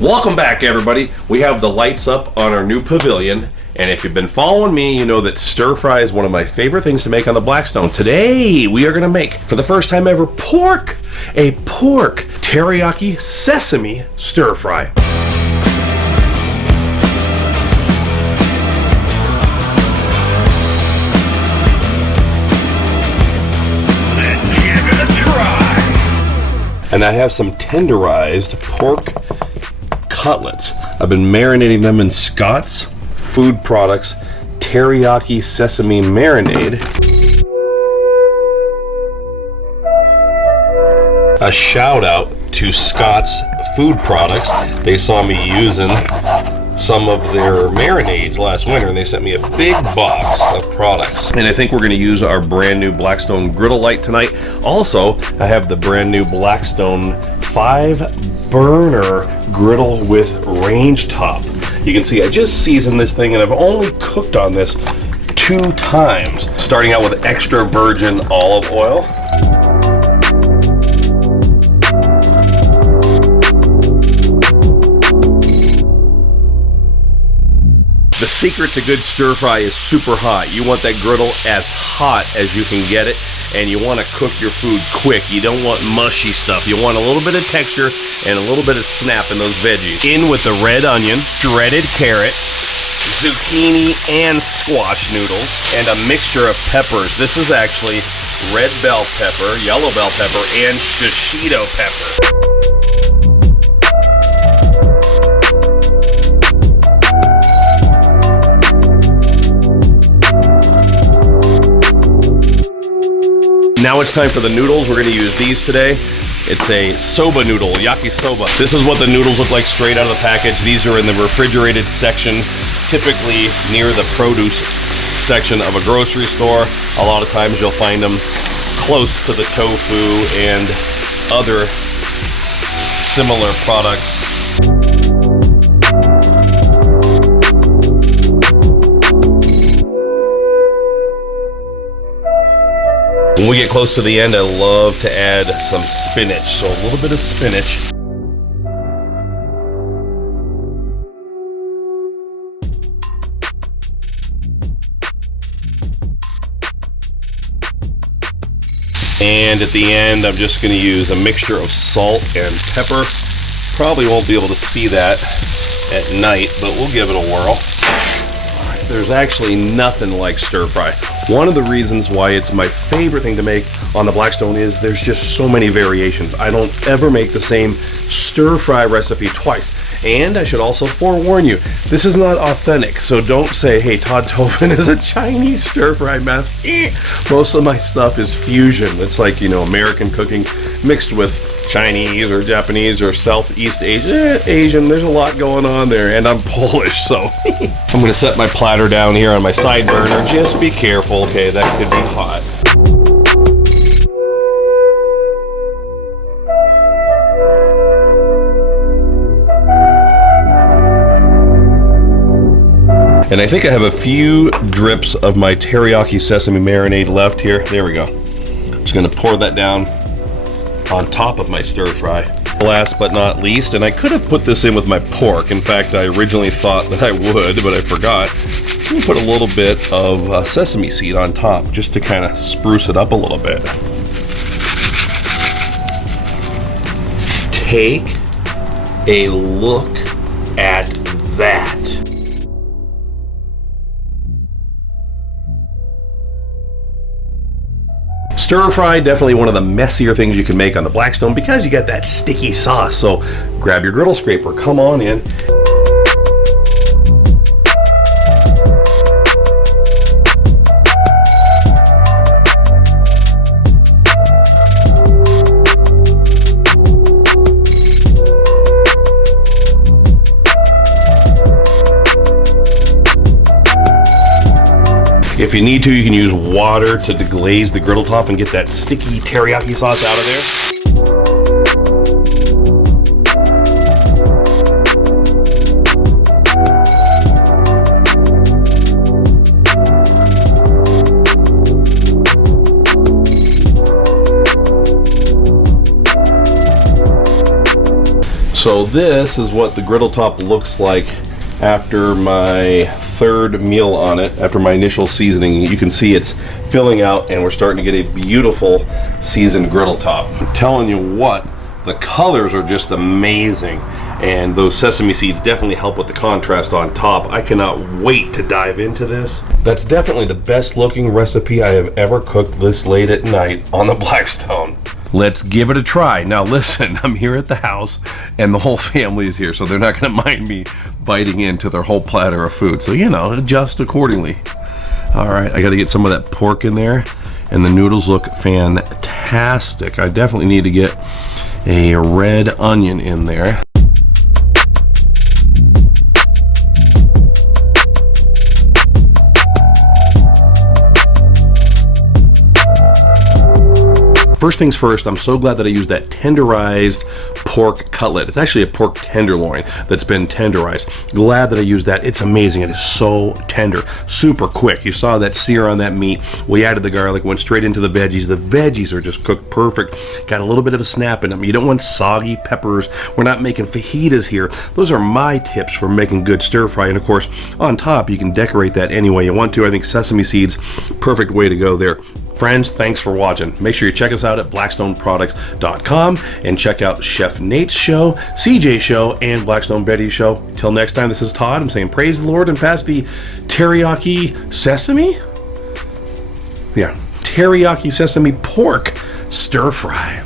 Welcome back, everybody. We have the lights up on our new pavilion, and if you've been following me, you know that stir fry is one of my favorite things to make on the Blackstone. Today, we are going to make, for the first time ever, a pork teriyaki sesame stir fry. Let's give it a try. And I have some tenderized pork cutlets. I've been marinating them in Scott's Food Products Teriyaki Sesame Marinade. A shout out to Scott's Food Products. They saw me using some of their marinades last winter and they sent me a big box of products. And I think we're going to use our brand new Blackstone Griddle light tonight. Also, I have the brand new Blackstone 5-burner griddle with range top. You can see I just seasoned this thing and I've only cooked on this 2 times. Starting out with extra virgin olive oil. The secret to good stir fry is super hot. You want that griddle as hot as you can get it, and you want to cook your food quick. You don't want mushy stuff. You want a little bit of texture and a little bit of snap in those veggies. In with the red onion, shredded carrot, zucchini and squash noodles, and a mixture of peppers. This is actually red bell pepper, yellow bell pepper, and shishito pepper. Now it's time for the noodles. We're going to use these today. It's a soba noodle, yakisoba. This is what the noodles look like straight out of the package. These are in the refrigerated section, typically near the produce section of a grocery store. A lot of times you'll find them close to the tofu and other similar products. When we get close to the end, I love to add some spinach. So a little bit of spinach. And at the end, I'm just going to use a mixture of salt and pepper. Probably won't be able to see that at night, but we'll give it a whirl. There's actually nothing like stir fry. One of the reasons why it's my favorite thing to make on the Blackstone is there's just so many variations. I don't ever make the same stir fry recipe twice. And I should also forewarn you, this is not authentic. So don't say, hey, Todd Toven is a Chinese stir fry mess. Most of my stuff is fusion. It's like, American cooking mixed with Chinese or Japanese or Southeast Asian. There's a lot going on there, and I'm Polish, so I'm gonna set my platter down here on my side burner. Just be careful, okay? That could be hot. And I think I have a few drips of my teriyaki sesame marinade left here. There we go. I'm just gonna pour that down on top of my stir fry. Last but not least, and I could have put this in with my pork. In fact, I originally thought that I would, but I forgot. I'm gonna put a little bit of sesame seed on top just to kind of spruce it up a little bit. Take a look at that. Stir fry, definitely one of the messier things you can make on the Blackstone because you got that sticky sauce. So grab your griddle scraper, come on in. If you need to, you can use water to deglaze the griddle top and get that sticky teriyaki sauce out of there. So this is what the griddle top looks like after my third meal on it, after my initial seasoning. You can see it's filling out and we're starting to get a beautiful seasoned griddle top. I'm telling you what, the colors are just amazing, and those sesame seeds definitely help with the contrast on top. I cannot wait to dive into this. That's definitely the best looking recipe I have ever cooked this late at night on the Blackstone. Let's give it a try. Now listen, I'm here at the house and the whole family is here, so they're not gonna mind me biting into their whole platter of food. So, you know, adjust accordingly. All right, I gotta get some of that pork in there, and the noodles look fantastic. I definitely need to get a red onion in there. First things first, I'm so glad that I used that tenderized pork cutlet. It's actually a pork tenderloin that's been tenderized. Glad that I used that. It's amazing. It is so tender, super quick. You saw that sear on that meat. We added the garlic, went straight into the veggies. The veggies are just cooked perfect. Got a little bit of a snap in them. You don't want soggy peppers. We're not making fajitas here. Those are my tips for making good stir fry. And of course, on top, you can decorate that any way you want to. I think sesame seeds, perfect way to go there. Friends, thanks for watching. Make sure you check us out at blackstoneproducts.com and check out Chef Nate's show, CJ's show, and Blackstone Betty's show. Till next time, this is Todd. I'm saying praise the Lord and pass the teriyaki sesame? Yeah, teriyaki sesame pork stir fry.